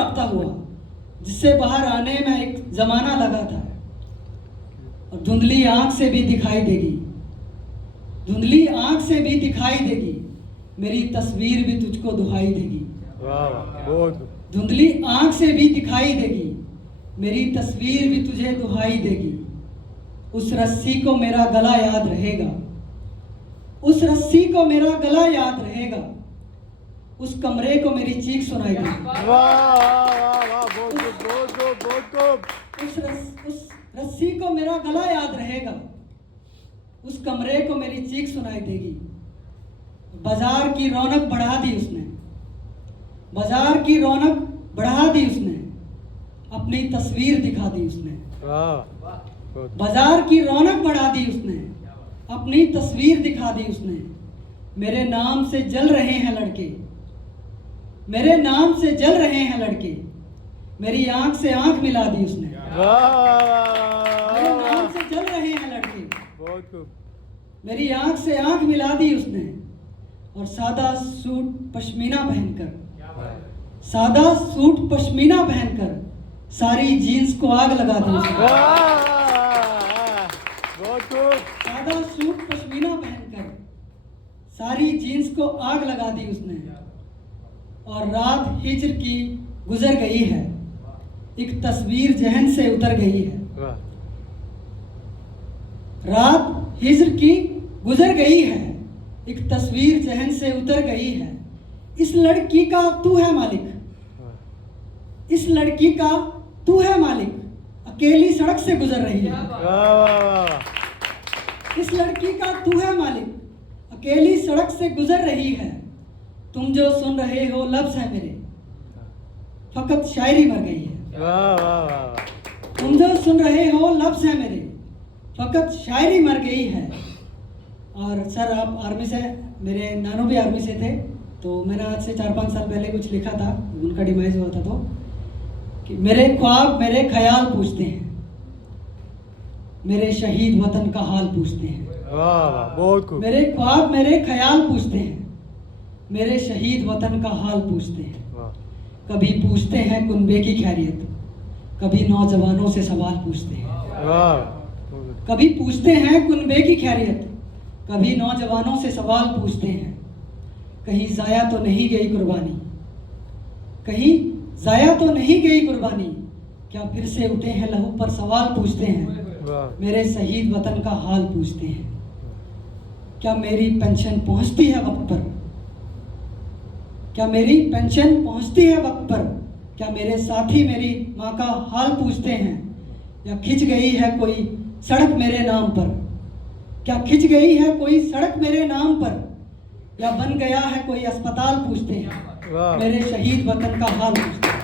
राब्ता हुआ जिससे बाहर आने में एक जमाना लगा था, और धुंधली आंख से भी दिखाई देगी, धुंधली आंख से भी दिखाई देगी, मेरी तस्वीर भी तुझको दुहाई देगी। धुंधली आंख से भी दिखाई देगी, मेरी तस्वीर भी तुझे दुहाई देगी। उस रस्सी को मेरा गला याद रहेगा, उस रस्सी को मेरा गला याद रहेगा, उस कमरे को मेरी चीख सुनाई देगी। उस रस्सी को मेरा गला याद रहेगा, उस कमरे को मेरी चीख सुनाई देगी। बाजार की रौनक बढ़ा दी उसने, बाजार की रौनक बढ़ा दी उसने, अपनी तस्वीर दिखा दी उसने। बाजार की रौनक बढ़ा दी उसने, अपनी तस्वीर दिखा दी उसने। मेरे नाम से जल रहे हैं लड़के, मेरे नाम से जल रहे हैं लड़के, मेरी आंख से आंख मिला दी उसने। मेरे नाम से जल रहे हैं लड़के, मेरी आंख से आंख मिला दी उसने। और सादा सूट पश्मीना पहनकर, सादा सूट पश्मीना पहनकर सारी जीन्स को आग लगा दी उसने। सादा सूट पश्मीना पहनकर सारी जीन्स को आग लगा दी उसने। और रात हिज्र की गुजर गई है, एक तस्वीर जहन से उतर गई है। रात हिज्र की गुजर गई है, एक तस्वीर जहन से उतर गई है। इस लड़की का तू है मालिक, इस लड़की का तू है मालिक, अकेली सड़क से गुजर रही है। इस लड़की का तू है मालिक, अकेली सड़क से गुजर रही है। तुम जो सुन रहे हो लफ्ज है मेरे, फकत शायरी मर गई है। तुम जो सुन रहे हो लफ्ज है मेरे, फकत शायरी मर गई है। और सर आप आर्मी से, मेरे नानू भी आर्मी से थे, तो मैंने आज से 4-5 साल पहले कुछ लिखा था, उनका डिमाइज हुआ था, तो कि मेरे ख्वाब मेरे ख्याल पूछते हैं, मेरे शहीद वतन का हाल पूछते हैं। बहुत खूब। मेरे ख्वाब मेरे ख्याल पूछते हैं, मेरे शहीद वतन का हाल पूछते हैं। कभी पूछते हैं कुनबे की खैरियत, कभी नौजवानों से सवाल पूछते हैं। कभी पूछते हैं कुनबे की खैरियत, कभी नौजवानों से सवाल पूछते हैं। कहीं जाया तो नहीं गई कुर्बानी, कहीं जाया तो नहीं गई कुर्बानी, क्या फिर से उठे हैं लहू पर सवाल पूछते हैं। मेरे शहीद वतन का हाल पूछते हैं। क्या मेरी पेंशन पहुंचती है वक्त पर, क्या मेरी पेंशन पहुंचती है वक्त पर, क्या मेरे साथी मेरी माँ का हाल पूछते हैं। या खिंच गई है कोई सड़क मेरे नाम पर, क्या खिंच गई है कोई सड़क मेरे नाम पर, या बन गया है कोई अस्पताल पूछते हैं। मेरे शहीद वतन का हाल पूछते हैं।